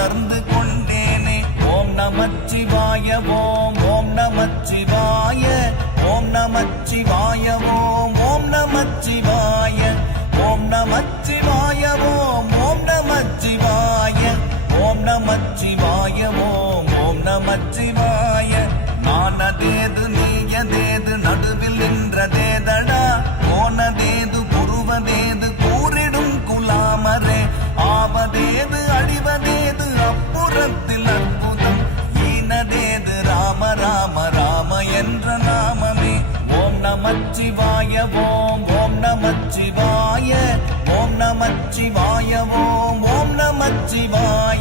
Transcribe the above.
உணர்ந்து கொண்டேனே. ஓம் நமச்சிவாய ஓம் ஓம் நமச்சிவாய ஓம் நமச்சிவாய ஓம் ஓம் நமச்சிவாய ஓம் நமச்சிவாய ஓம் ஓம் நமச்சிவாய ஓம் நமச்சிவாய ஓம் ஓம் நமச்சிவாய. நானதேது நீயதேது நடுவில் நின்றதேதடா, போனதேது புருவதேது கூறிடும் குலாமரே, ஆவதேது அழிவதேது அப்புறத்தில் அற்புதம், ஈனதேது ராம ராம ராம என்ற நாமமே. ஓம் நமச்சிவாய ஓம் ஓம் நமச்சிவாய ஓம் நமச்சிவாய ஓம் ஓம் நமச்சிவாய